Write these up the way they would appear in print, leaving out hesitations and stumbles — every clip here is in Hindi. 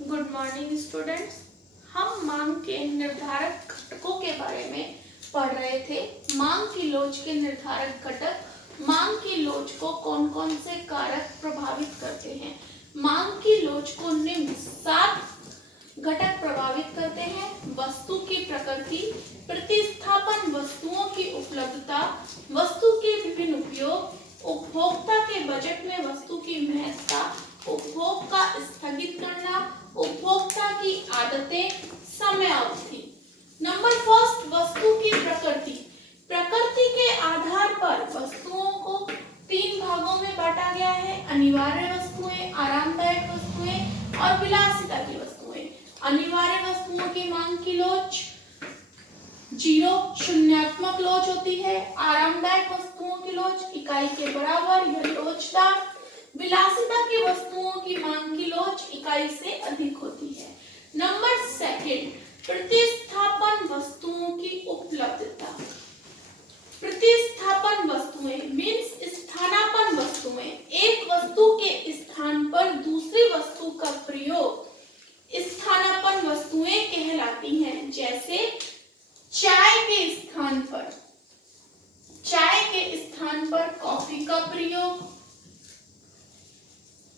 Good morning students. हम मांग के निर्धारक घटकों के बारे में पढ़ रहे थे। मांग की लोच के निर्धारक घटक, मांग की लोच को कौन कौन से कारक प्रभावित करते हैं। मांग की लोच को निम्न 7 घटक प्रभावित करते हैं। वस्तु की प्रकृति, प्रतिस्थापन, वस्तुओं की उपलब्धता, वस्तु के विभिन्न उपयोग, उपभोक्ता के बजट में वस्तु की महत्ता, उपभोग का स्थगित करना, उपभोक्ता की आदतें, समय अवधि। नंबर फर्स्ट, वस्तु की प्रकृति। प्रकृति के आधार पर वस्तुओं को 3 भागों में बांटा गया है। अनिवार्य वस्तुएं, आरामदायक वस्तुएं और विलासिता की वस्तुएं। अनिवार्य वस्तुओं की मांग की लोच 0 शून्यात्मक लोच होती है। आरामदायक वस्तुओं की लोच इकाई के बराबर, यह लोचदार। विलासिता की वस्तुओं की मांग की लोच इकाई से अधिक होती है। नंबर सेकंड, प्रतिस्थापन वस्तुओं की उपलब्धता। प्रतिस्थापन वस्तुएं मीन्स स्थानापन्न वस्तुएं। एक वस्तु के स्थान पर दूसरी वस्तु का प्रयोग स्थानापन्न वस्तुएं कहलाती हैं। जैसे चाय के स्थान पर कॉफी का प्रयोग,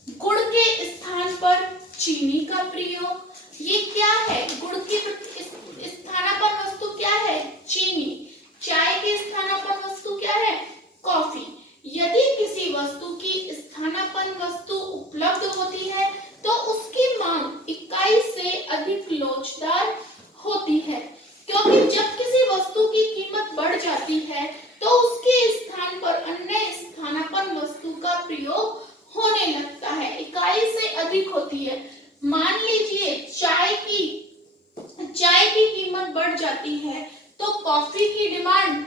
गुड़ के स्थान पर चीनी का प्रयोग। ये क्या है? गुड़ की स्थानापन्न वस्तु क्या है? चीनी। चाय की स्थानापन्न वस्तु क्या है? कॉफी। यदि किसी वस्तु की स्थानापन्न वस्तु उपलब्ध होती है तो उसकी मांग इकाई से अधिक लोचदार होती है, क्योंकि जब किसी वस्तु की कीमत बढ़ जाती है तो उसके स्थान पर अन्य स्थानापन्न वस्तु का प्रयोग होने लगता है, इकाई से अधिक होती है। मान लीजिए चाय की कीमत बढ़ जाती है तो कॉफी की डिमांड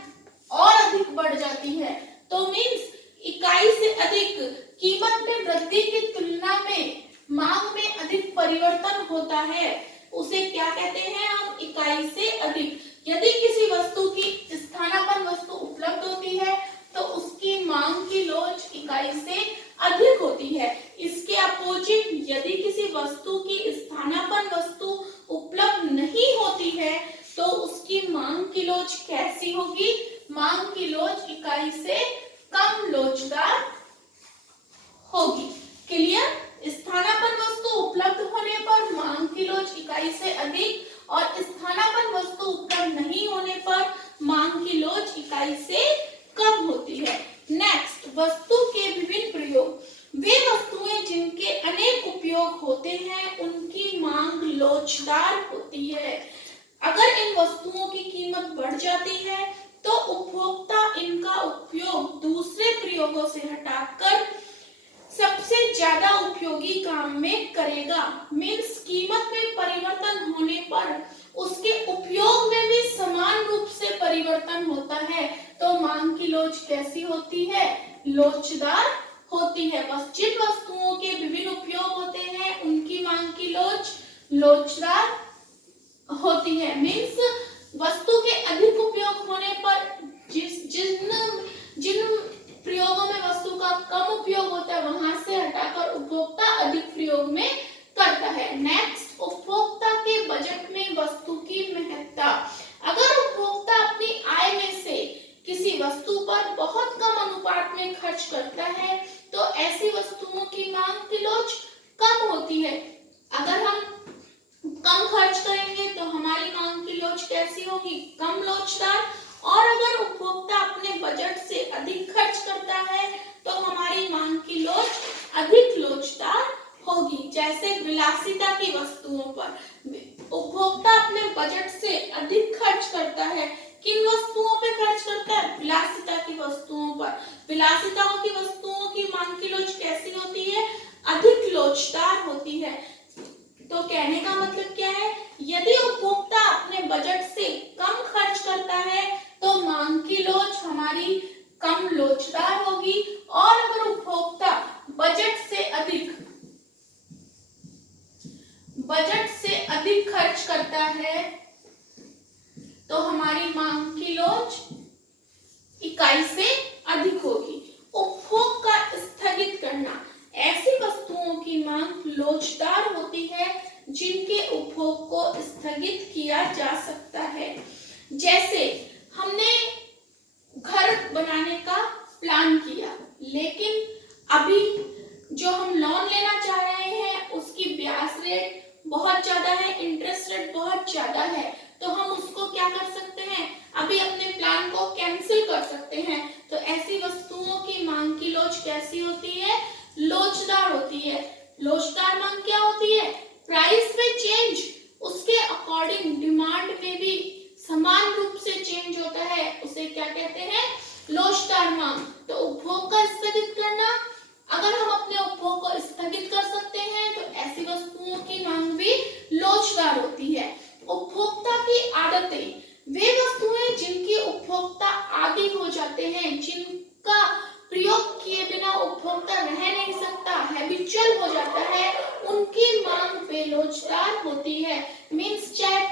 और अधिक बढ़ जाती है, तो मीन्स इकाई से अधिक। कीमत में वृद्धि की तुलना में मांग में अधिक परिवर्तन होता है, उसे क्या कहते हैं हम? इकाई से अधिक। यदि किसी वस्तु की स्थानापन्न वस्तु उपलब्ध होती है तो उसकी मांग की लोच इकाई से अधिक होती है। इसके अपोजिट, यदि किसी वस्तु की स्थानापन्न वस्तु उपलब्ध नहीं होती है तो उसकी मांग की लोच कैसी होगी? मांग की लोच इकाई से कम लोचदार होगी। क्लियर? स्थानापन्न वस्तु उपलब्ध होने पर मांग की लोच इकाई से अधिक और स्थानापन्न वस्तु उपलब्ध नहीं होने पर मांग की लोच इकाई से कम होती है। नेक्स्ट, वस्तु के विभिन्न प्रयोग। वे वस्तुएं जिनके अनेक उपयोग होते हैं उनकी मांग लोचदार होती है। अगर इन वस्तुओं की कीमत बढ़ जाती है तो उपभोक्ता इनका उपयोग दूसरे प्रयोगों से हटाकर सबसे ज्यादा उपयोगी काम में करेगा। मीन्स कीमत में परिवर्तन होने पर उसके उपयोग में भी समान रूप से परिवर्तन होता है, तो मांग की लोच कैसी होती है? लोचदार होती है। बस जिन वस्तुओं के विभिन्न उपयोग होते हैं उनकी मांग की लोच लोचदार होती है। मीन्स वस्तु के अधिक उपयोग होने पर जिन प्रयोगों में वस्तु का कम उपयोग होता है वहां से हटाकर उपभोक्ता अधिक प्रयोग में करता है। नेक्स्ट, उपभोक्ता के बजट में वस्तु की महत्ता। अगर उपभोक्ता अपनी आय में से किसी वस्तु पर बहुत कम अनुपात में खर्च करता है तो ऐसी वस्तुओं की मांग की लोच कम होती है। अगर हम कम खर्च करेंगे तो हमारी मांग की लोच कैसी होगी? कम लोचदार। और अगर उपभोक्ता अपने बजट से अधिक खर्च करता है तो हमारी मांग की लोच अधिक लोचदार होगी। जैसे विलासिता की वस्तुओं पर उपभोक्ता अपने बजट से अधिक खर्च करता है। किन वस्तुओं पे खर्च करता है? विलासिता की वस्तुओं पर। विलासिता की वस्तुओं की मांग की लोच कैसी होती है? अधिक लोचदार होती है। तो कहने का मतलब क्या है? यदि उपभोक्ता अपने बजट से कम खर्च करता है तो मांग की लोच हमारी कम लोचदार होगी, और अगर उपभोक्ता बजट से अधिक खर्च करता है तो हमारी मांग की लोच इकाई से अधिक होगी। उपभोग का स्थगित करना। ऐसी वस्तुओं की मांग लोचदार होती है जिनके उपभोग को स्थगित किया जा सकता है। जैसे हमने घर बनाने का प्लान किया, लेकिन अभी जो हम लोन लेना चाह रहे हैं उसकी ब्याज रेट बहुत ज्यादा है, इंटरेस्ट रेट बहुत ज्यादा है, तो हम उसको क्या कर सकते हैं, अभी अपने प्लान को कैंसिल कर सकते हैं। तो ऐसी वस्तुओं की मांग की लोच कैसी होती है, लोचदार होती है। लोचदार मांग क्या होती है, प्राइस में चेंज उसके अकॉर्डिंग डिमांड में भी समान रूप से चेंज होता है, उसे क्या कहते हैं, लोचदार मांग। तो उपभोग का स्थगित करना, अगर हम अपने उपभोग को स्थगित कर सकते हैं तो ऐसी वस्तुओं की मांग भी लोचदार होती है। उपभोक्ता की आदतें, वे वस्तुएं जिनकी उपभोक्ता आदी हो जाते हैं, जिनका प्रयोग किए बिना उपभोक्ता रह नहीं सकता, हैबिचुअल हो जाता है, उनकी मांग बेलोचदार होती है। मींस चाहे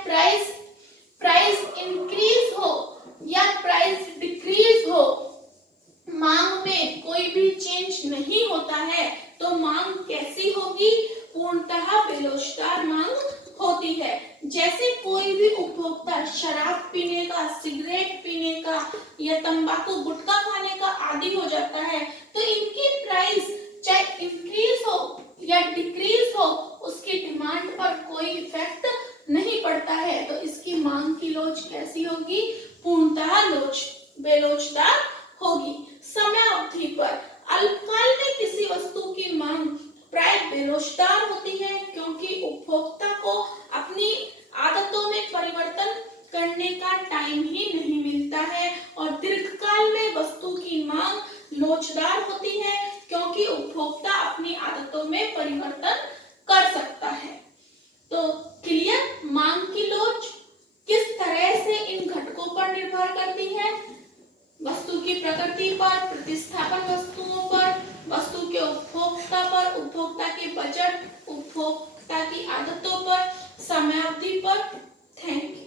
प्राइस इंक्रीज हो या प्राइस डिक्रीज हो, मांग में कोई भी चेंज नहीं होता है, तो मांग कैसी होगी, पूर्णतः बेलोचदार मांग होती है। जैसे कोई भी उपभोक्ता शराब पीने का, सिगरेट पीने का या तंबाकू गुटखा खाने का आदी हो जाता है, तो इनकी प्राइस चाहे इंक्रीज हो या डिक्रीज हो, उसकी डिमांड पर कोई इफेक्ट नहीं पड़ता है, तो इसकी मांग की लोच कैसी होगी, पूर्णतः बेलोचदार होगी। समय अवधि पर अल्पकाल में किसी वस्तु की मांग प्राय बेलोचदार होती है, क्योंकि उपभोक्ता को अपनी आदतों में परिवर्तन करने का टाइम ही नहीं मिलता है। और दीर्घकाल में वस्तु की मांग लोचदार होती है, क्योंकि उपभोक्ता अपनी आदतों में परिवर्तन कर सकता है। तो क्लियर, मांग की लोच किस तरह से इन घटकों पर निर्भर करती है, वस्तु की प्रकृति पर, प्रतिस्थापन वस्तुओं पर, वस्तु के उपभोक्ता पर, उपभोक्ता के बजट, उपभोक्ता की आदतों पर, समयावधि पर। Thank you.